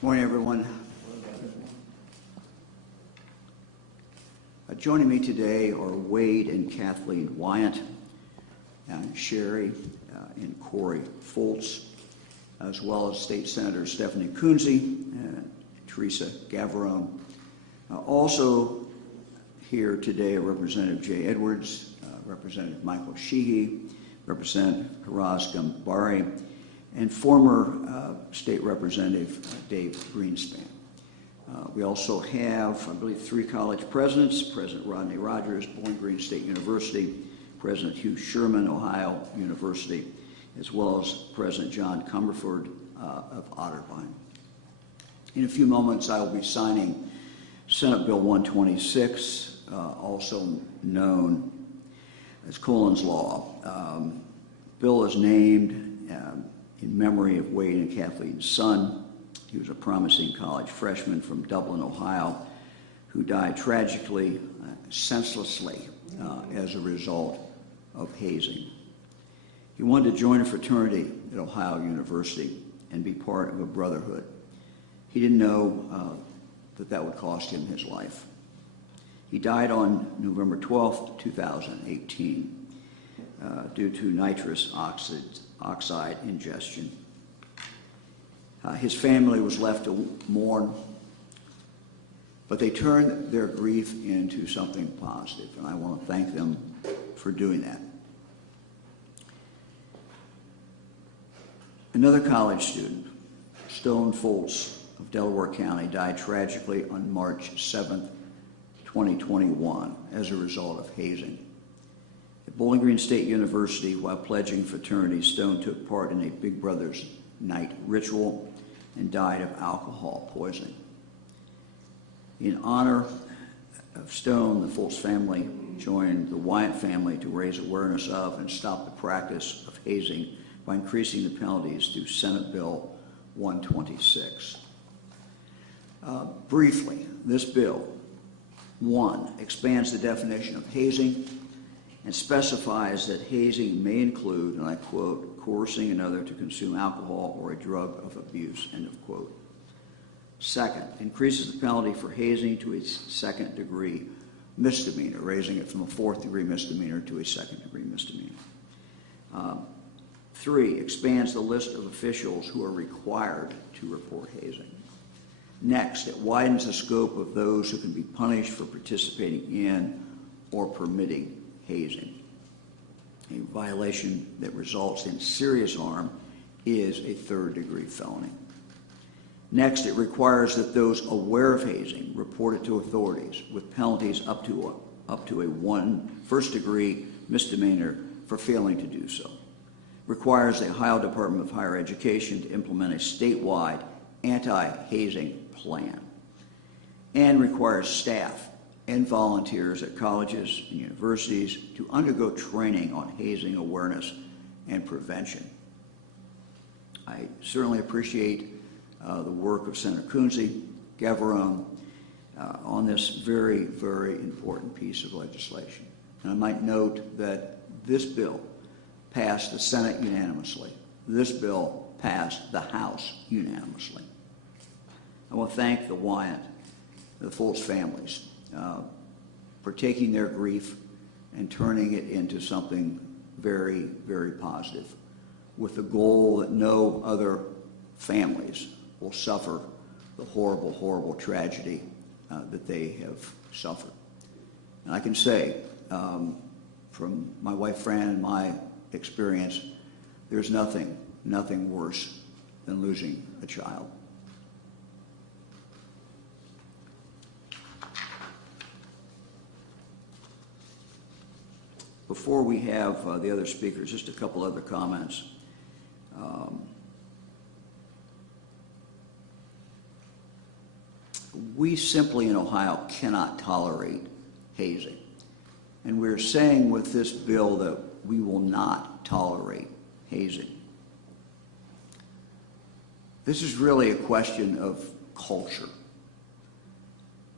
Morning, everyone. Joining me today are Wade and Kathleen Wyant, Sherry and Corey Foltz, as well as State Senator Stephanie Kunze and Teresa Gavarone. Also here today are Representative Jay Edwards, Representative Michael Sheehy, Representative Haraz Gambari, and former State Representative Dave Greenspan. We also have, I believe, 3 college presidents: President Rodney Rogers, Bowling Green State University; President Hugh Sherman, Ohio University; as well as President John Comerford of Otterbein. In a few moments, I will be signing Senate Bill 126, also known as Collin's Law. Bill is named in memory of Wade and Kathleen's son. He was a promising college freshman from Dublin, Ohio, who died tragically, senselessly, as a result of hazing. He wanted to join a fraternity at Ohio University and be part of a brotherhood. He didn't know that would cost him his life. He died on November 12th, 2018, due to nitrous oxide ingestion. His family was left to mourn, but they turned their grief into something positive, and I want to thank them for doing that. Another college student, Stone Foltz of Delaware County, died tragically on March 7th, 2021, as a result of hazing. At Bowling Green State University, while pledging fraternity, Stone took part in a Big Brother's night ritual and died of alcohol poisoning. In honor of Stone, the Foltz family joined the Wyant family to raise awareness of and stop the practice of hazing by increasing the penalties through Senate Bill 126. Briefly, this bill, 1, expands the definition of hazing and specifies that hazing may include, and I quote, coercing another to consume alcohol or a drug of abuse, end of quote. 2nd, increases the penalty for hazing to a 2nd-degree misdemeanor, raising it from a 4th-degree misdemeanor to a 2nd-degree misdemeanor. 3, expands the list of officials who are required to report hazing. Next, it widens the scope of those who can be punished for participating in or permitting hazing. A violation that results in serious harm is a 3rd-degree felony. Next, it requires that those aware of hazing report it to authorities, with penalties up to a 1st-degree misdemeanor for failing to do so. Requires the Ohio Department of Higher Education to implement a statewide anti-hazing plan, and requires staff and volunteers at colleges and universities to undergo training on hazing awareness and prevention. I certainly appreciate the work of Senator Kunze, Gavarone, on this very, very important piece of legislation. And I might note that this bill passed the Senate unanimously. This bill passed the House unanimously. I want to thank the Wyant, the Foltz families, for taking their grief and turning it into something very, very positive, with the goal that no other families will suffer the horrible, horrible tragedy that they have suffered. And I can say, from my wife Fran and my experience, there's nothing worse than losing a child. Before we have the other speakers, just a couple other comments. We simply in Ohio cannot tolerate hazing. And we're saying with this bill that we will not tolerate hazing. This is really a question of culture.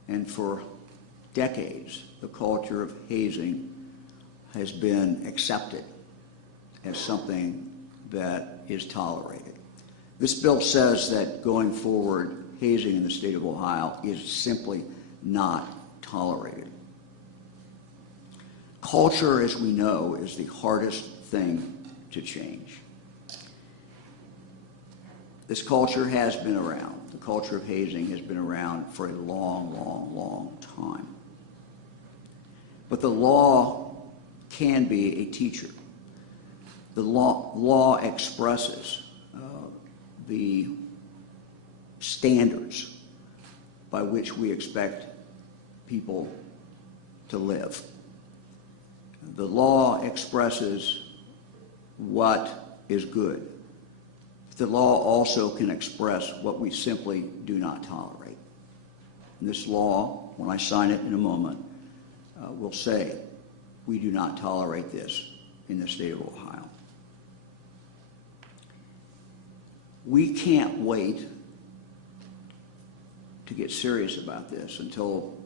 And for decades, the culture of hazing has been accepted as something that is tolerated. This bill says that going forward, hazing in the state of Ohio is simply not tolerated. Culture, as we know, is the hardest thing to change. This culture has been around. The culture of hazing has been around for a long, long, long time. But the law can be a teacher. The law expresses the standards by which we expect people to live. The law expresses what is good. The law also can express what we simply do not tolerate. And this law, when I sign it in a moment, will say, we do not tolerate this in the state of Ohio. We can't wait to get serious about this until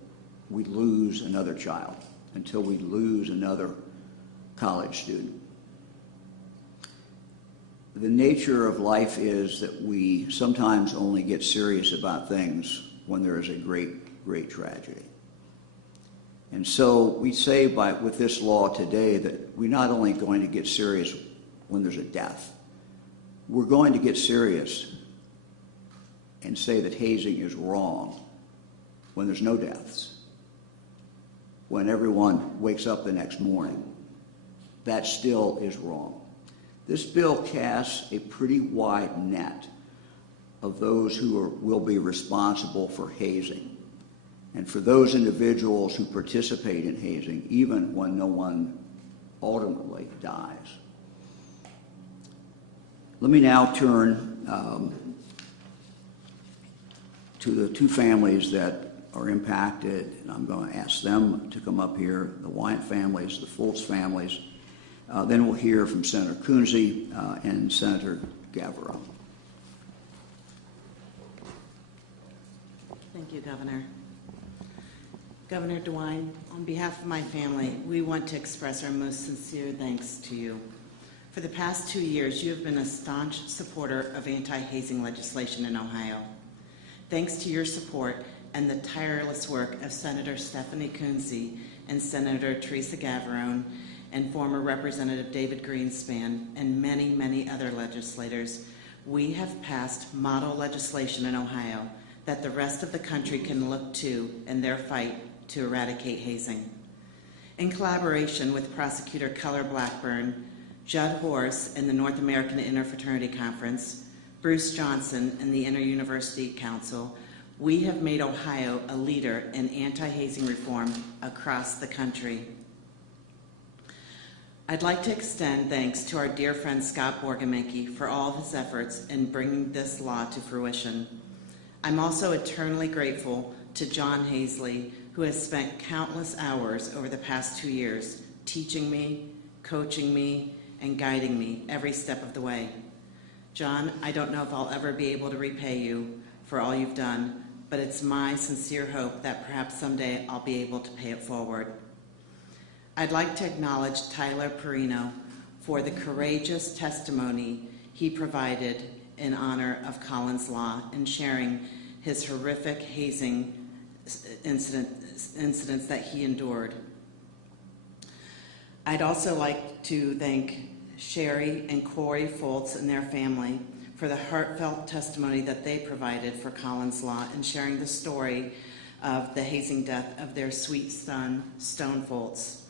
we lose another child, until we lose another college student. The nature of life is that we sometimes only get serious about things when there is a great, great tragedy. And so we say with this law today that we're not only going to get serious when there's a death, we're going to get serious and say that hazing is wrong when there's no deaths, when everyone wakes up the next morning. That still is wrong. This bill casts a pretty wide net of those who will be responsible for hazing, and for those individuals who participate in hazing, even when no one ultimately dies. Let me now turn to the two families that are impacted, and I'm going to ask them to come up here, the Wyatt families, the Fultz families. Then we'll hear from Senator Coonsey and Senator Gavrot. Thank you, Governor. Governor DeWine, on behalf of my family, we want to express our most sincere thanks to you. For the past 2 years, you have been a staunch supporter of anti-hazing legislation in Ohio. Thanks to your support and the tireless work of Senator Stephanie Coonsey and Senator Teresa Gavrot and former Representative David Greenspan and many, many other legislators, we have passed model legislation in Ohio that the rest of the country can look to in their fight to eradicate hazing. In collaboration with Prosecutor Keller Blackburn, Judd Horse in the North American Interfraternity Conference, Bruce Johnson and the Inter-University Council, we have made Ohio a leader in anti-hazing reform across the country. I'd like to extend thanks to our dear friend Scott Borgemenke for all of his efforts in bringing this law to fruition. I'm also eternally grateful to John Hazley, who has spent countless hours over the past 2 years teaching me, coaching me, and guiding me every step of the way. John, I don't know if I'll ever be able to repay you for all you've done, but it's my sincere hope that perhaps someday I'll be able to pay it forward. I'd like to acknowledge Tyler Perino for the courageous testimony he provided in honor of Collin's law and sharing his horrific hazing incidents that he endured. I'd also like to thank Sherry and Corey Fultz and their family for the heartfelt testimony that they provided for Collin's law and sharing the story of the hazing death of their sweet son, Stone Fultz.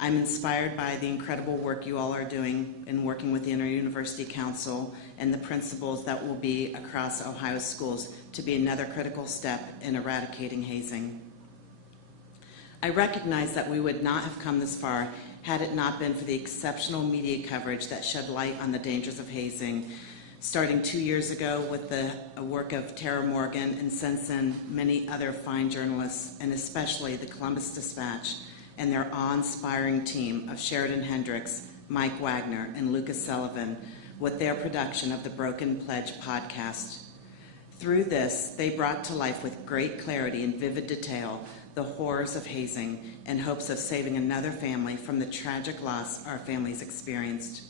I'm inspired by the incredible work you all are doing in working with the Inter-University Council and the principals that will be across Ohio schools to be another critical step in eradicating hazing. I recognize that we would not have come this far had it not been for the exceptional media coverage that shed light on the dangers of hazing, starting 2 years ago with the work of Tara Morgan and since then many other fine journalists, and especially the Columbus Dispatch and their awe-inspiring team of Sheridan Hendricks, Mike Wagner, and Lucas Sullivan with their production of the Broken Pledge podcast. Through this, they brought to life with great clarity and vivid detail the horrors of hazing in hopes of saving another family from the tragic loss our families experienced.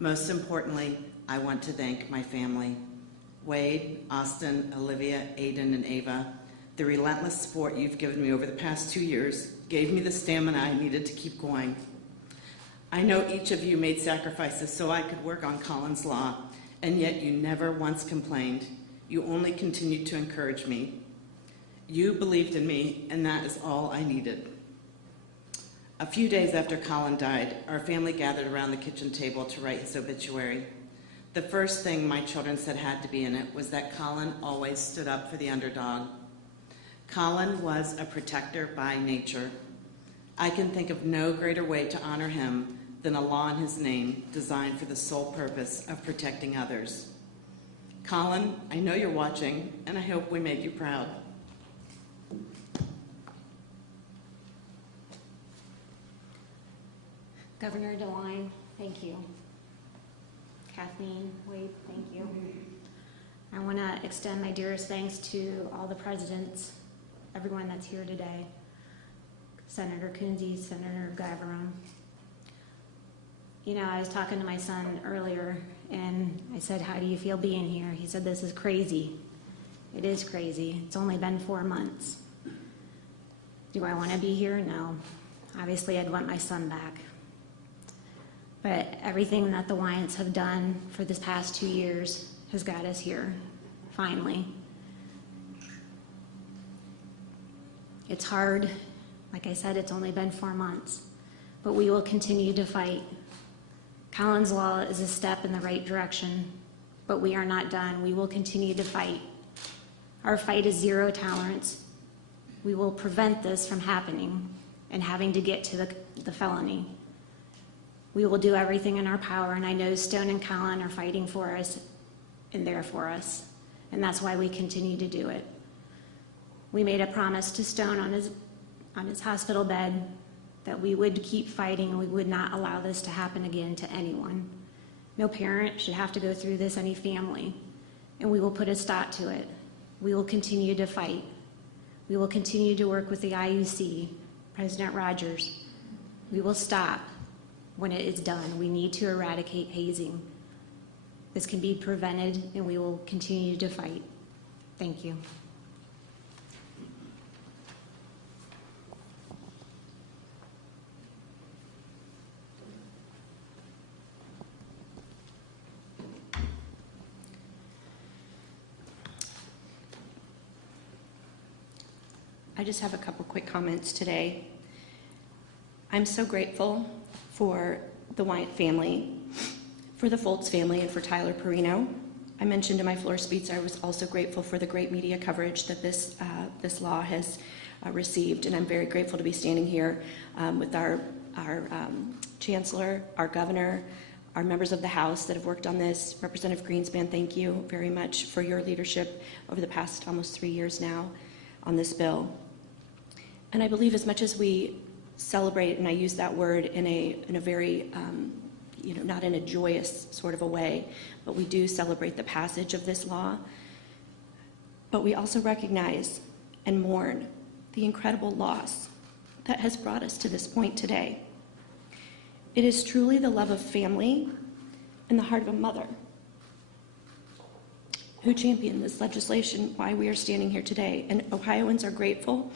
Most importantly, I want to thank my family. Wade, Austin, Olivia, Aiden, and Ava. The relentless support you've given me over the past 2 years gave me the stamina I needed to keep going. I know each of you made sacrifices so I could work on Collin's Law, and yet you never once complained. You only continued to encourage me. You believed in me, and that is all I needed. A few days after Collin died, our family gathered around the kitchen table to write his obituary. The first thing my children said had to be in it was that Collin always stood up for the underdog. Collin was a protector by nature. I can think of no greater way to honor him than a law in his name designed for the sole purpose of protecting others. Collin, I know you're watching, and I hope we made you proud. Governor DeWine, thank you. Kathleen, Wade, thank you. I want to extend my dearest thanks to all the presidents, everyone that's here today. Senator Coonsey, Senator Gavarone. You know, I was talking to my son earlier, and I said, how do you feel being here? He said, this is crazy. It is crazy. It's only been 4 months. Do I want to be here? No. Obviously, I'd want my son back. But everything that the Wyants have done for this past 2 years has got us here, finally. It's hard. Like I said, it's only been 4 months. But we will continue to fight. Collin's Law is a step in the right direction, but we are not done. We will continue to fight. Our fight is zero tolerance. We will prevent this from happening and having to get to the felony. We will do everything in our power, and I know Stone and Collin are fighting for us and there for us, and that's why we continue to do it. We made a promise to Stone on his hospital bed that we would keep fighting and we would not allow this to happen again to anyone. No parent should have to go through this, any family, and we will put a stop to it. We will continue to fight. We will continue to work with the IUC, President Rogers. We will stop when it is done. We need to eradicate hazing. This can be prevented, and we will continue to fight. Thank you. I just have a couple quick comments today. I'm so grateful for the Wyatt family, for the Foltz family, and for Tyler Perino. I mentioned in my floor speech I was also grateful for the great media coverage that this law has received, and I'm very grateful to be standing here with our chancellor, our governor, our members of the House that have worked on this. Representative Greenspan, thank you very much for your leadership over the past almost 3 years now on this bill. And I believe as much as we celebrate, and I use that word in a very, not in a joyous sort of a way, but we do celebrate the passage of this law. But we also recognize and mourn the incredible loss that has brought us to this point today. It is truly the love of family and the heart of a mother who championed this legislation, why we are standing here today. And Ohioans are grateful,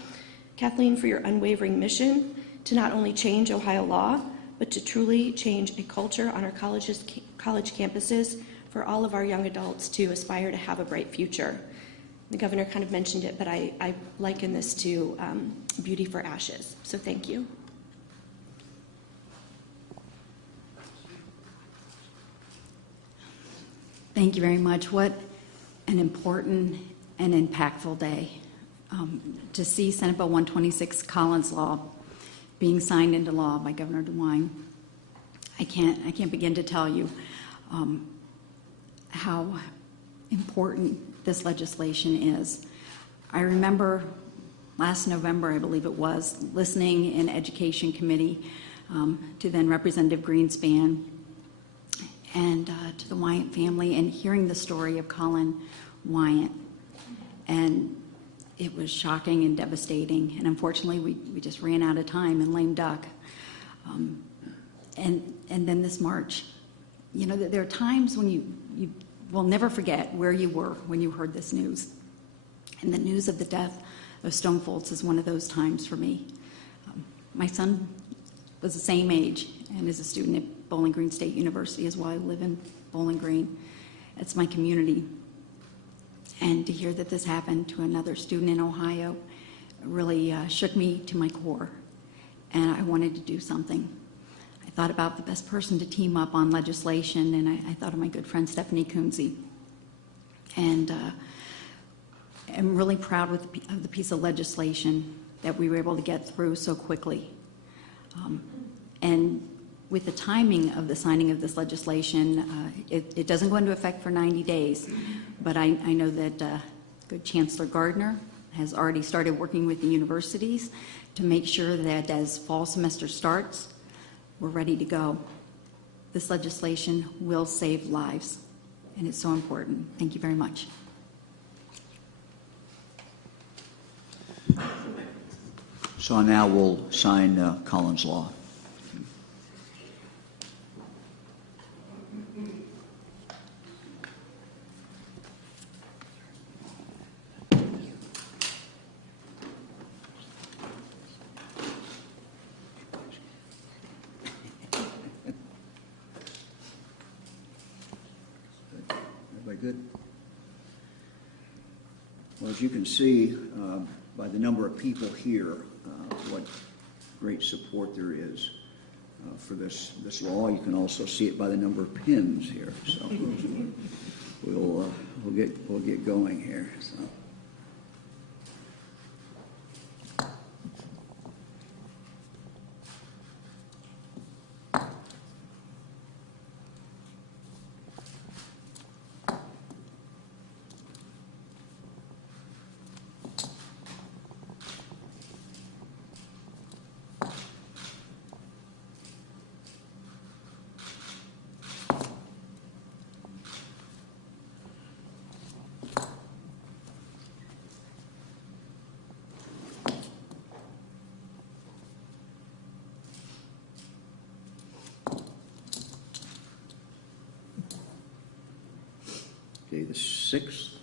Kathleen, for your unwavering mission to not only change Ohio law, but to truly change a culture on our college campuses for all of our young adults to aspire to have a bright future. The governor kind of mentioned it, but I liken this to beauty for ashes. So thank you. Thank you very much. What an important and impactful day. To see Senate Bill 126, Collin's Law, being signed into law by Governor DeWine. I can't begin to tell you how important this legislation is. I remember last November, I believe it was, listening in Education Committee to then Representative Greenspan and to the Wyatt family, and hearing the story of Collin Wyatt. And it was shocking and devastating, and unfortunately we just ran out of time in lame duck. And then this march. You know, there are times when you will never forget where you were when you heard this news. And the news of the death of Stone Foltz is one of those times for me. My son was the same age and is a student at Bowling Green State University as well. I live in Bowling Green. It's my community. And to hear that this happened to another student in Ohio really shook me to my core. And I wanted to do something. I thought about the best person to team up on legislation, and I thought of my good friend Stephanie Kunze. And I'm really proud of the piece of legislation that we were able to get through so quickly. And with the timing of the signing of this legislation, it doesn't go into effect for 90 days, but I know that good Chancellor Gardner has already started working with the universities to make sure that as fall semester starts, we're ready to go. This legislation will save lives, and it's so important. Thank you very much. So now we'll sign Collin's Law. Everybody good? Well, as you can see by the number of people here, what great support there is for this law. You can also see it by the number of pins here. So we'll get going here. So. Okay, the sixth.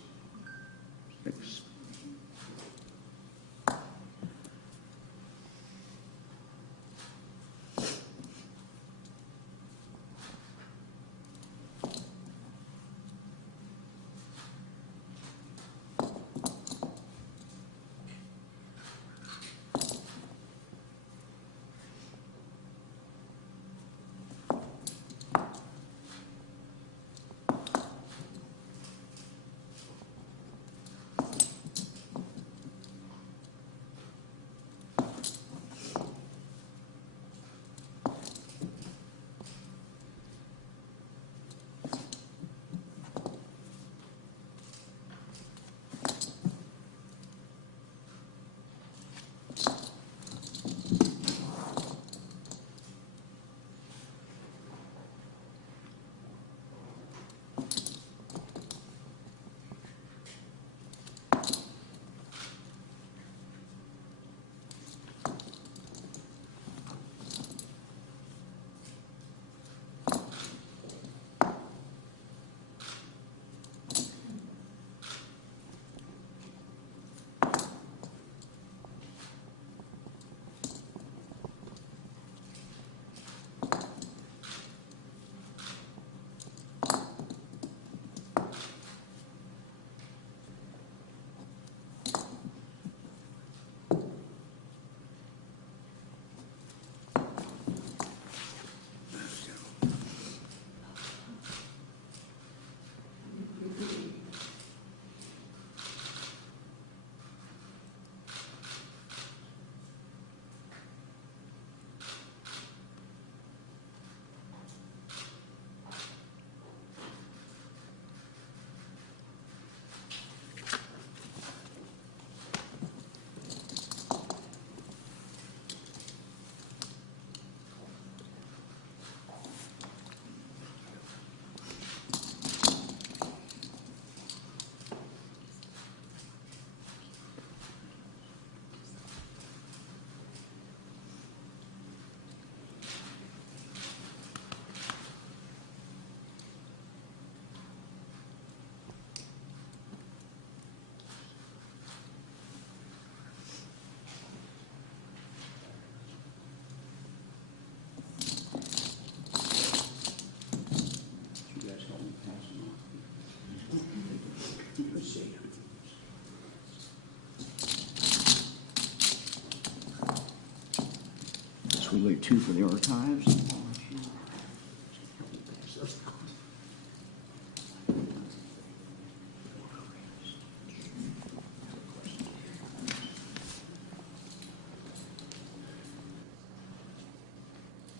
possibly 2 for the archives.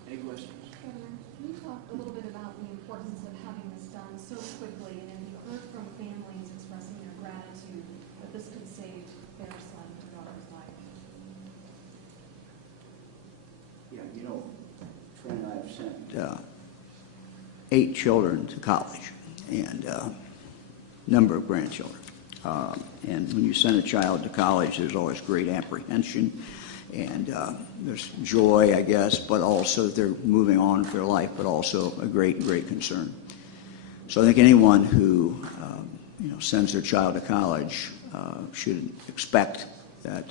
Any questions? Governor, can you talk a little bit about the importance of having this done so quickly, and then we heard from families expressing their gratitude that this could save their son or daughter's life? Yeah, you know, Fran and I have sent 8 children to college and a number of grandchildren. And when you send a child to college, there's always great apprehension and there's joy, I guess, but also they're moving on with their life, but also a great, great concern. So I think anyone who sends their child to college should expect that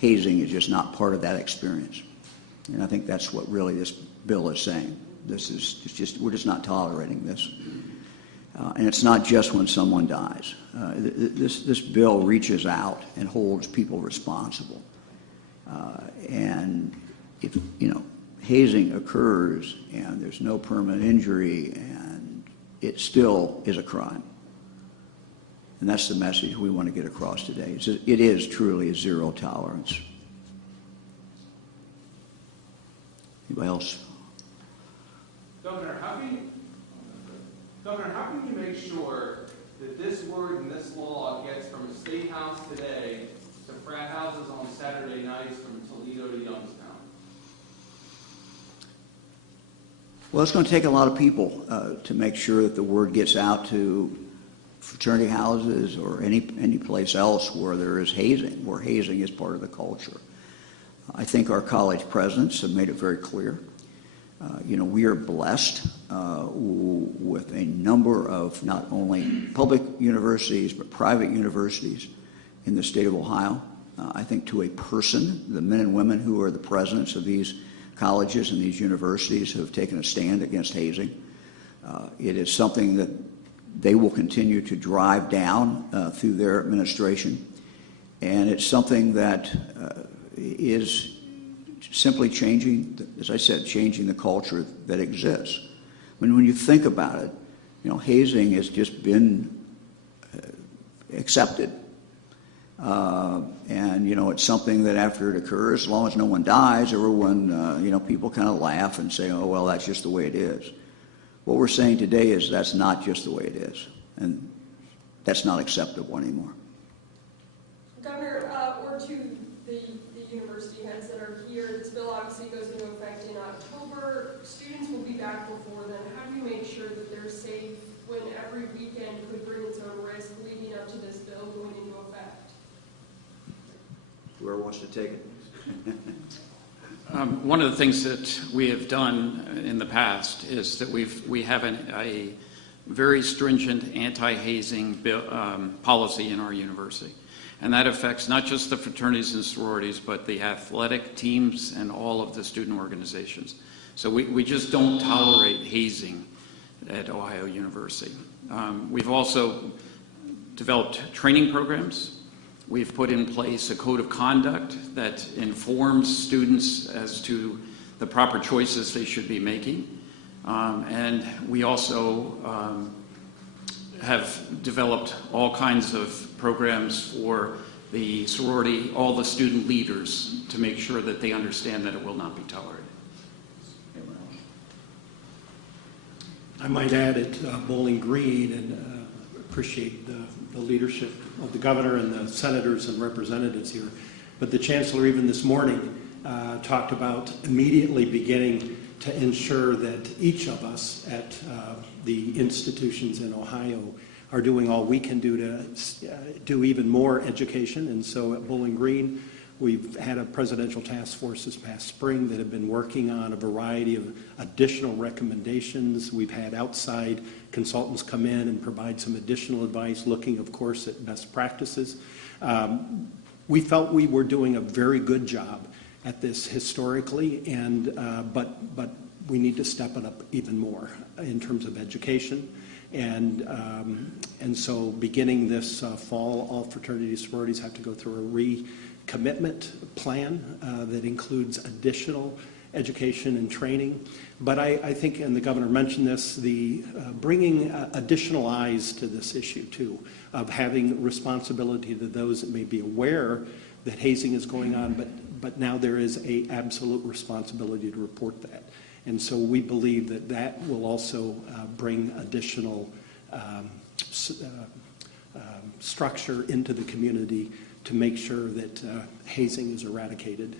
hazing is just not part of that experience. And I think that's what really this bill is saying. This is just, we're just not tolerating this. And it's not just when someone dies. This bill reaches out and holds people responsible. And if, hazing occurs and there's no permanent injury and it still is a crime. And that's the message we want to get across today. It is truly a zero tolerance. Anybody else? Governor, how can you make sure that this word and this law gets from a state house today to frat houses on Saturday nights from Toledo to Youngstown? Well, it's going to take a lot of people to make sure that the word gets out to fraternity houses or any place else where there is hazing, where hazing is part of the culture. I think our college presidents have made it very clear. We are blessed with a number of not only public universities but private universities in the state of Ohio. I think to a person, the men and women who are the presidents of these colleges and these universities who have taken a stand against hazing. It is something that they will continue to drive down through their administration. And it's something that is simply changing, as I said, changing the culture that exists. When you think about it, hazing has just been accepted. And it's something that after it occurs, as long as no one dies, everyone, people kind of laugh and say, oh, well, that's just the way it is. What we're saying today is that's not just the way it is, and that's not acceptable anymore. Governor, or to the university heads that are here, this bill obviously goes into effect in October. Students will be back before then. How do you make sure that they're safe when every weekend could bring its own risk leading up to this bill going into effect? Whoever wants to take it. One of the things that we have done in the past is that we have a very stringent anti-hazing policy in our university. And that affects not just the fraternities and sororities, but the athletic teams and all of the student organizations. So we just don't tolerate hazing at Ohio University. We've also developed training programs. We've put in place a code of conduct that informs students as to the proper choices they should be making. And we also have developed all kinds of programs for the sorority, all the student leaders, to make sure that they understand that it will not be tolerated. I might add at Bowling Green, and appreciate the leadership of the governor and the senators and representatives here, but the chancellor even this morning talked about immediately beginning to ensure that each of us at the institutions in Ohio are doing all we can do to do even more education. And so at Bowling Green, we've had a presidential task force this past spring that have been working on a variety of additional recommendations. We've had outside consultants come in and provide some additional advice, looking, of course, at best practices. We felt we were doing a very good job at this historically, and but we need to step it up even more in terms of education. And so beginning this fall, all fraternities and sororities have to go through a commitment plan that includes additional education and training. But I think, and the governor mentioned this, the bringing additional eyes to this issue too, of having responsibility to those that may be aware that hazing is going on, but now there is a absolute responsibility to report that. And so we believe that that will also bring additional structure into the community to make sure that hazing is eradicated.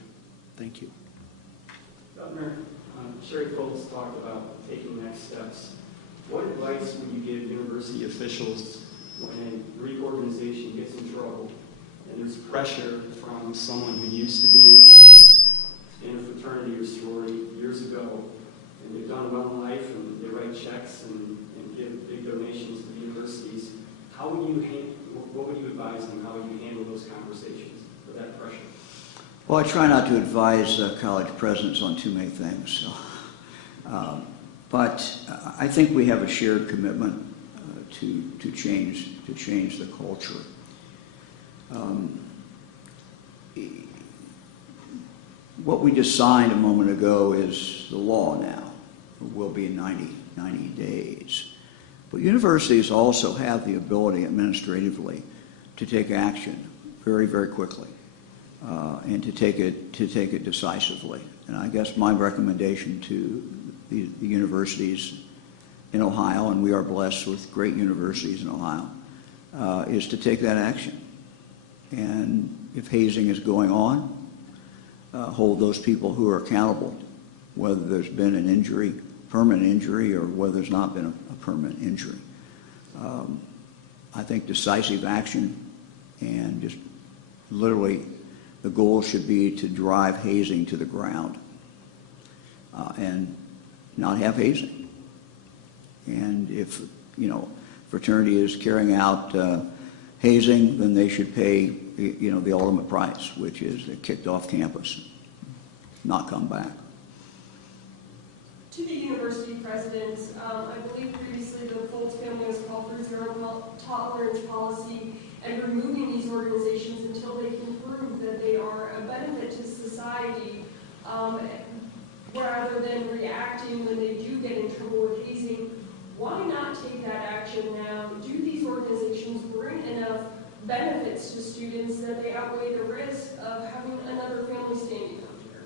Thank you. Governor, Sherry Foltz talked about taking next steps. What advice would you give university officials when a Greek organization gets in trouble and there's pressure from someone who used to be in a fraternity or sorority years ago, and they've done well in life and they write checks and give big donations to the universities? How would you what would you advise them? How would you handle those conversations with that pressure? Well, I try not to advise college presidents on too many things. So, but I think we have a shared commitment to change the culture. What we just signed a moment ago is the law now. It will be in 90 days. But universities also have the ability administratively to take action very, very quickly. And to take it decisively. And I guess my recommendation to the universities in Ohio, and we are blessed with great universities in Ohio, is to take that action. And if hazing is going on, hold those people who are accountable, whether there's been an injury, permanent injury, or whether there's not been a permanent injury. I think decisive action and just literally the goal should be to drive hazing to the ground and not have hazing. And if, fraternity is carrying out hazing, then they should pay, the ultimate price, which is they're kicked off campus, not come back. To the university presidents, I believe previously the Foltz family has called for zero tolerance policy and removing these organizations until they can prove that they are a benefit to society, rather than reacting when they do get in trouble with hazing. Why not take that action now? Do these organizations bring enough benefits to students that they outweigh the risk of having another family standing up here?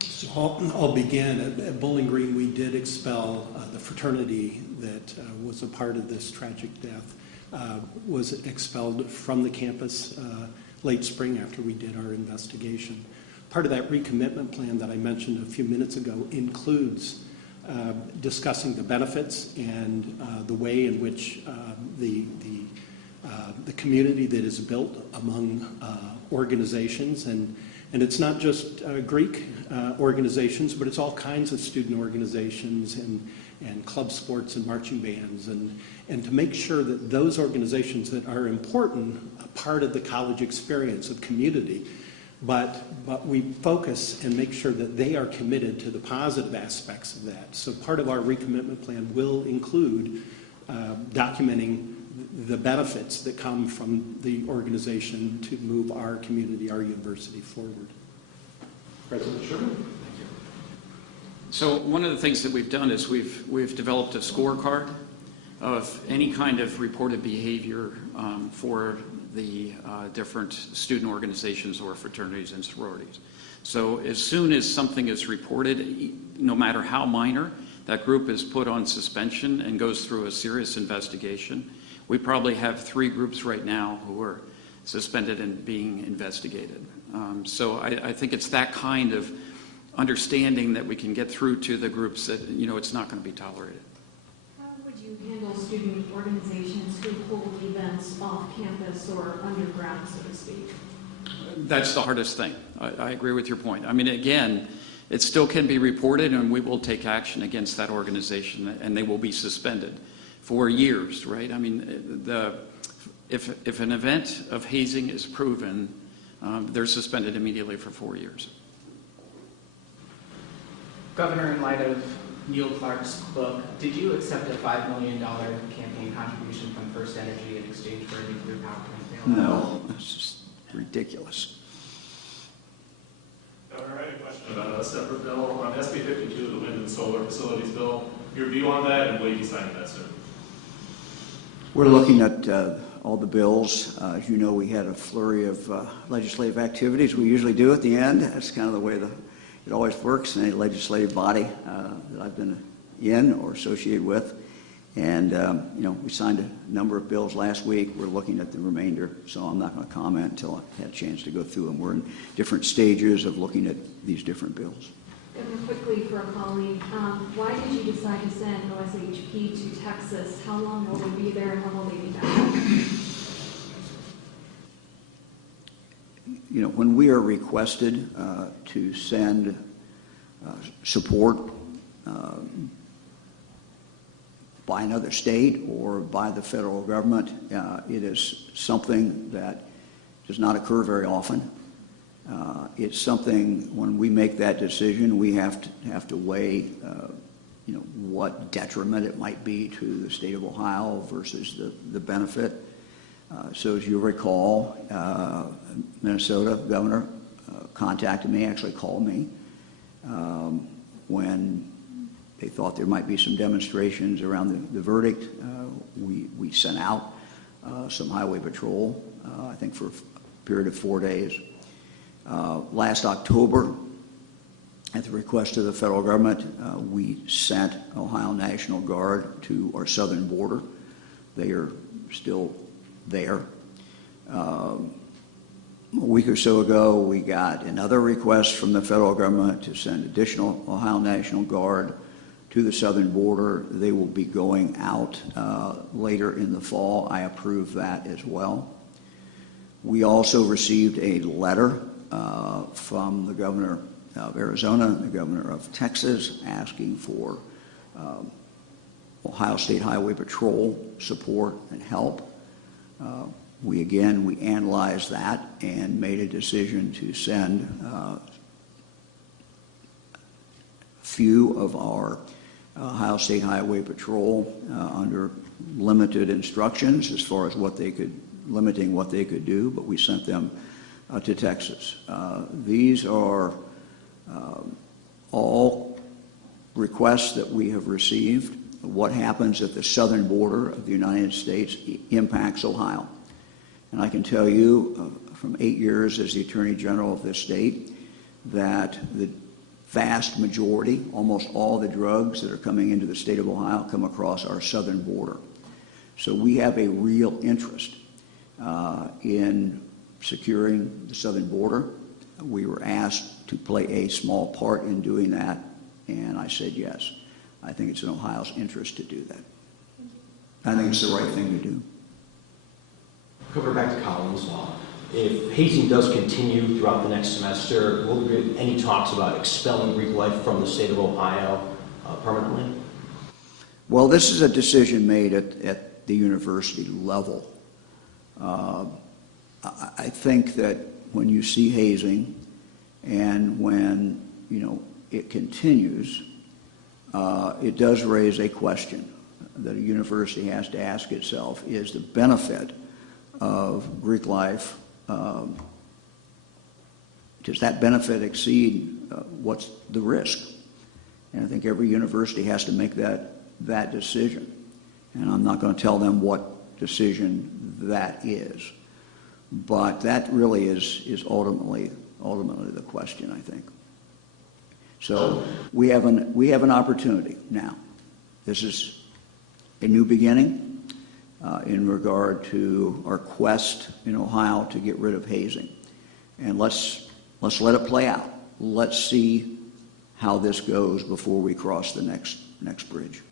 So I'll begin. At Bowling Green, we did expel the fraternity that was a part of this tragic death, was expelled from the campus late spring after we did our investigation. Part of that recommitment plan that I mentioned a few minutes ago includes discussing the benefits and the way in which the community that is built among organizations, and it's not just Greek organizations, but it's all kinds of student organizations and club sports and marching bands, and to make sure that those organizations that are important, a part of the college experience of community, but we focus and make sure that they are committed to the positive aspects of that. So part of our recommitment plan will include documenting the benefits that come from the organization to move our community, our university forward. President Sherman. So one of the things that we've done is we've developed a scorecard of any kind of reported behavior for the different student organizations or fraternities and sororities. So as soon as something is reported, no matter how minor, that group is put on suspension and goes through a serious investigation. We probably have 3 groups right now who are suspended and being investigated. So I think it's that kind of understanding that we can get through to the groups that, it's not going to be tolerated. How would you handle student organizations who hold events off campus or underground, so to speak? That's the hardest thing. I agree with your point. I mean, again, it still can be reported, and we will take action against that organization, and they will be suspended for years, right? I mean, if an event of hazing is proven, they're suspended immediately for 4 years. Governor, in light of Neil Clark's book, did you accept a $5 million campaign contribution from First Energy in exchange for a nuclear power plant? No, it's just ridiculous. Governor, I had a question about a separate bill on SB 52, the wind and solar facilities bill. Your view on that and will you be signing that soon? We're looking at all the bills. As you know, we had a flurry of legislative activities. We usually do at the end. That's kind of the way it always works in any legislative body that I've been in or associated with. And, we signed a number of bills last week. We're looking at the remainder, so I'm not going to comment until I've had a chance to go through them. We're in different stages of looking at these different bills. Governor, quickly for Collin, why did you decide to send OSHP to Texas? How long will they be there and when will they be back? When we are requested to send support by another state or by the federal government, it is something that does not occur very often. It's something, when we make that decision, we have to weigh, what detriment it might be to the state of Ohio versus the benefit. So as you recall, Minnesota governor contacted me, actually called me, when they thought there might be some demonstrations around the verdict. We sent out some highway patrol, I think for a period of 4 days. Last October, at the request of the federal government, we sent Ohio National Guard to our southern border. They are still there. A week or so ago, we got another request from the federal government to send additional Ohio National Guard to the southern border. They will be going out later in the fall. I approve that as well. We also received a letter from the governor of Arizona and the governor of Texas asking for Ohio State Highway Patrol support and help. We analyzed that and made a decision to send a few of our Ohio State Highway Patrol under limited instructions as far as limiting what they could do, but we sent them to Texas. These are all requests that we have received. What happens at the southern border of the United States impacts Ohio. And I can tell you from 8 years as the Attorney General of this state that the vast majority, almost all the drugs that are coming into the state of Ohio come across our southern border. So we have a real interest in securing the southern border. We were asked to play a small part in doing that, and I said yes. I think it's in Ohio's interest to do that. I think it's the right thing to do. Cover back to Collin's law. If hazing does continue throughout the next semester, will there be any talks about expelling Greek life from the state of Ohio permanently? Well, this is a decision made at the university level. I think that when you see hazing and when, it continues, it does raise a question that a university has to ask itself: is the benefit of Greek life, does that benefit exceed what's the risk? And I think every university has to make that decision. And I'm not going to tell them what decision that is. But that really is ultimately the question, I think. So we have an opportunity now. This is a new beginning in regard to our quest in Ohio to get rid of hazing. And let's let it play out. Let's see how this goes before we cross the next bridge.